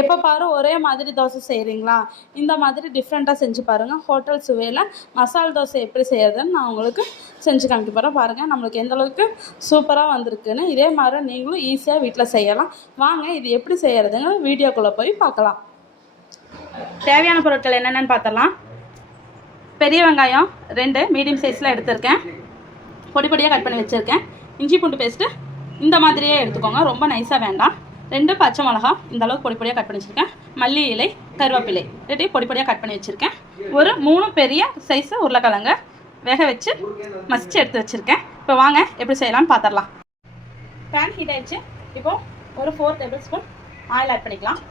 எப்போ பாரு ஒரே மாதிரி தோசை செய்கிறீங்களா? இந்த மாதிரி டிஃப்ரெண்ட்டாக செஞ்சு பாருங்கள். ஹோட்டல் சுவையில் மசால் தோசை எப்படி செய்கிறதுன்னு நான் உங்களுக்கு செஞ்சு காமிக்க போகிறேன். பாருங்கள் நம்மளுக்கு எந்தளவுக்கு சூப்பராக வந்திருக்குன்னு. இதே மாதிரி நீங்களும் ஈஸியாக வீட்டில் செய்யலாம். வாங்க இது எப்படி செய்கிறதுங்க வீடியோக்குள்ளே போய் பார்க்கலாம். தேவையான பொருட்கள் என்னென்னு பார்த்தலாம். பெரிய வெங்காயம் 2 மீடியம் சைஸில் எடுத்திருக்கேன். பொடி பொடியாக கட் பண்ணி வச்சுருக்கேன். இஞ்சி பூண்டு பேஸ்ட்டு இந்த மாதிரியே எடுத்துக்கோங்க, ரொம்ப நைஸாக வேண்டாம். 2 பச்சை மிளகா இந்த அளவுக்கு பொடி பொடியாக கட் பண்ணி வச்சுருக்கேன். மல்லி இலை, கருவேப்பிலை ரெண்டையும் பொடி பொடியாக கட் பண்ணி வச்சுருக்கேன். ஒரு 3 பெரிய சைஸு உருளைக்கிழங்கு வேக வச்சு மசிச்சு எடுத்து வச்சுருக்கேன். இப்போ வாங்க எப்படி செய்யலாம்னு பார்த்துடலாம். பேன் ஹீட் ஆகிடுச்சு. இப்போது ஒரு 4 டேபிள் ஸ்பூன் ஆயில் ஆட் பண்ணிக்கலாம்.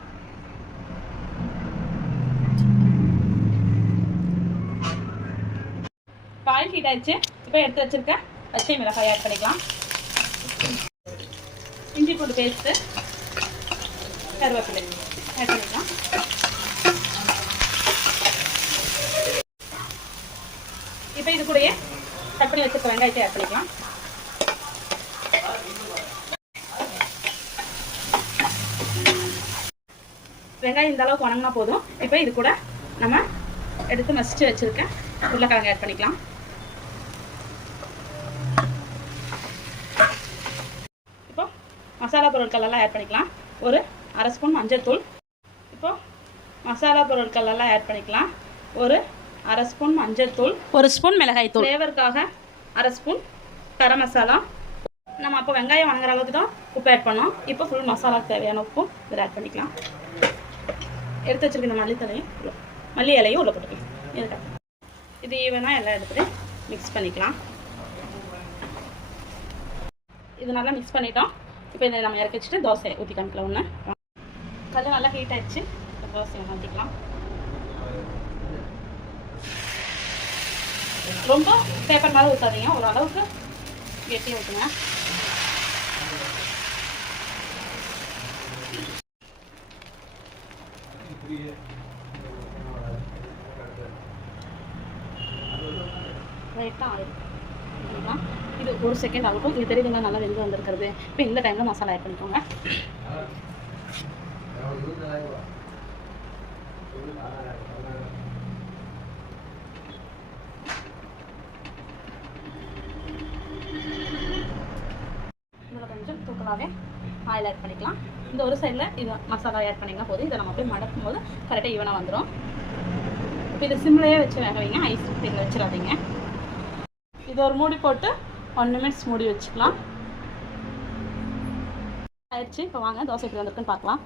ஆயில் ஹீட் ஆகிடுச்சு. இப்போ எடுத்து வச்சுருக்கேன் பச்சை மிளகாய் ஆட் பண்ணிக்கலாம். இஞ்சி பூண்டு பேஸ்ட்டு, கருவேப்பிலை ஆட் பண்ணிக்கலாம். இப்போ இது கூடயே கட் பண்ணி வச்சுருக்க வெங்காயத்தை ஆட் பண்ணிக்கலாம். வெங்காயம் இந்த அளவுக்கு வணங்கினா போதும். இப்போ இது கூட நம்ம எடுத்து மசிச்சு வச்சுருக்க உருளைக்கிழங்கு ஆட் பண்ணிக்கலாம். இப்போ மசாலா பொருட்கள் எல்லாம் ஆட் பண்ணிக்கலாம். ஒரு அரை ஸ்பூன் மஞ்சள் தூள். இப்போ மசாலா பொருட்கள் எல்லாம் ஆட் பண்ணிக்கலாம். ஒரு அரை ஸ்பூன் மஞ்சள் தூள், 1 ஸ்பூன் மிளகாய் தூள், ஃப்ளேவருக்காக அரை ஸ்பூன் கரம் மசாலா. நம்ம அப்போ வெங்காயம் வணங்குற அளவுக்கு தான் உப்பு ஆட் பண்ணோம். இப்போ ஃபுல் மசாலாவுக்கு தேவையான உப்பும் இதில் ஆட் பண்ணிக்கலாம். எடுத்து வச்சுருக்க மல்லி இலையும் உள்ள போட்டுக்கலாம். இது ஈவனாக எல்லாம் எடுத்துகிட்டு மிக்ஸ் பண்ணிக்கலாம். இது நல்லா மிக்ஸ் பண்ணிட்டோம். இப்போ இதை நம்ம இறக்கி வச்சுட்டு தோசை ஊற்றி காமிக்கலாம். ஒன்று கல் நல்லா ஹீட் ஆகிடுச்சு. தோசையை மாற்றிக்கலாம். ரொம்ப பேப்பர் மாதிரி ஊற்றாதீங்க, ஒரு அளவுக்கு கெட்டியாக ஊற்றுங்க. ரைட்டாக ஆயிடும். இது 1 செகண்ட் ஆகட்டும். இது தெரியுதுங்களா நல்லா வெந்து வந்திருக்கிறது. இப்போ இந்த டைமில் மசாலா ஆட் பண்ணிக்கோங்க. இதில் கொஞ்சம் தூக்கலாகவே ஆயில் ஆட் பண்ணிக்கலாம். இந்த ஒரு சைடில் இது மசாலா ஆட் பண்ணிங்கன்னா போதும். இதை நம்ம அப்படியே மடக்கும் போது கரெக்டாக ஈவனாக வந்துடும். இப்போ இதை சிம்லேயே வச்சு வேக வைங்க, ஐஸ் ஃப்ளேமில் வச்சிடாதீங்க. இது ஒரு மூடி போட்டு 1 நிமிட்ஸ் மூடி வச்சுக்கலாம். ஆயிடுச்சு. இப்போ வாங்க தோசை எப்படி வந்திருக்குன்னு பார்க்கலாம்.